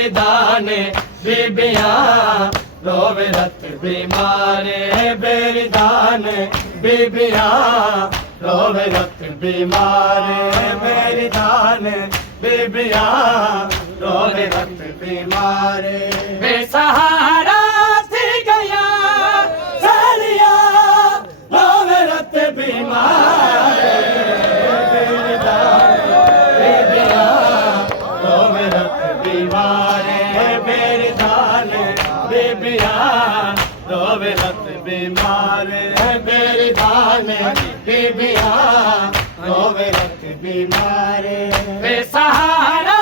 Berry दाने बीबियां रोवे रत बीमारे बेरी दाने बीबियां रोवे रत बीमारे बेरी दाने बीबियां रोवे रत बीमारे बेसहारा थी गया सालिया रोवे रत बीमारे बेरी दाने बीबियां रोवे रत बीमारे बेरी दाने बीबियां रोवे रत बीमारे बेरी दाने बीबियां रोवे रत बीमारे बेसहारा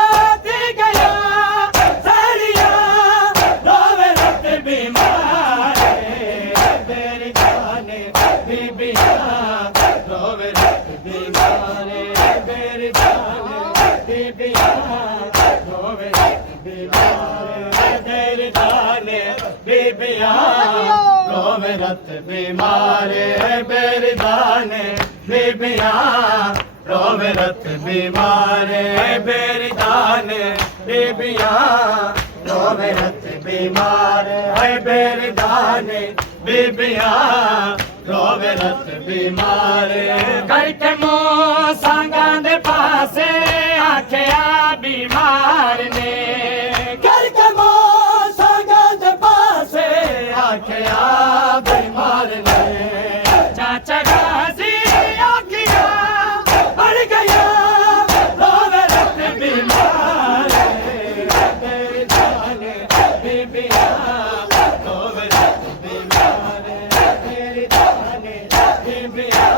थी गया सालिया रोवे रत बीमारे बेरी दाने बीबियां रोवे रत बीमारे बेरी दाने बीबियां रोवे रत बीमारे बेरी दाने बीबियां रोवे रत बीमारे बेरी दाने बीबियां रोवे रत बीमारे बेरी दाने बीबियां रोवे रत बीमारे बेरी दाने बीबियां रोवे रत बीमारे करके मोह सांगां दे पासे आखिया बीमार ने करके मोह सांगां दे पासे आखिया बीमार ने चाचा गाजी आखिया बढ़ गया रोवे रत बीमारे बेरी दाने बीबियां रोवे रत बीमारे बेरी दाने बीबियां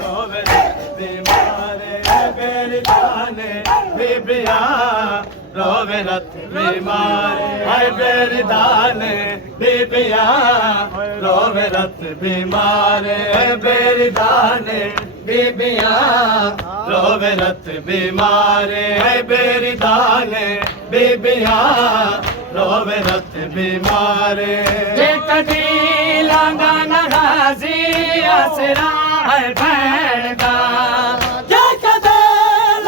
रोवे रत बीमारे बेरी दाने बीबियां रोवे रत बीमारे हाय बेरी दाने बीबियां रोवे रत बीमारे बेरी दाने बीबियां रोवे रत बीमारे बेरी दाने बीबियां रोवे रत बीमारे जे कदी लांगा नाराजी आसरा है भैन दा जे कदी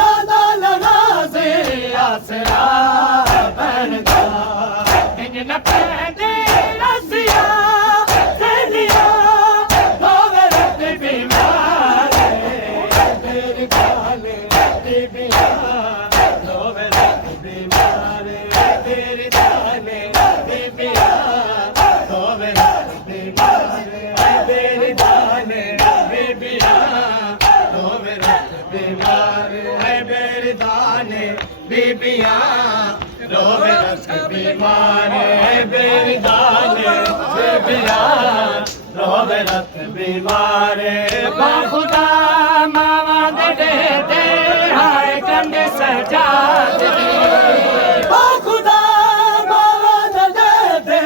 लांगा नाराजी आसरा है भैन दा इंज न पैंदे रसिया सहेलिया रोवे रत बीमारे बेरी दाने बीबियां रोवे रत बीमारे बेरी दाने बीबियां रोवे रत बीमारे बेरी दाने बीबियां रोवे रत बीमारे बेरी दाने बीबियां रोवे रत बीमारे बेरी दाने बीबियां रोवे रत बीमारे बाखुदा मावा दे दे हाय कंडे सजाद बाखुदा मावा दे दे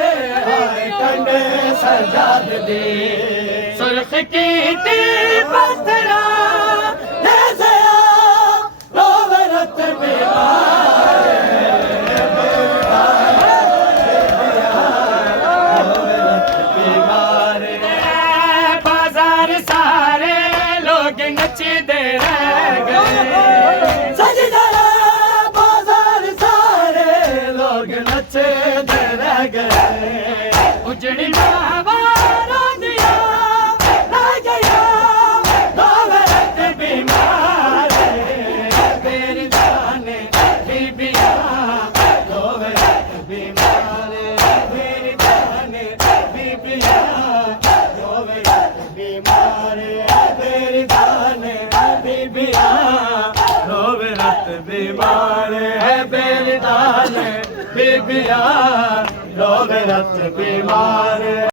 हाय कंडे सजाद दे सुर्ख कीती पत्थरा दे सया रोवे रत बीमारे बाजार सारे लोग नचते रह गए सजदा बाजार सारे लोग नचते रह गए उजड़ी बाबा रोदिया रह गया रोवे रत बीमारे बेरी दाने बीबियां रोवे रत बीमारे बेरी दाने बीबियां रोवे रत बीमारे बेरी दाने बीबियां रोवे रत बीमारे बेरी दाने बीबियां रोवे रत बीमारे।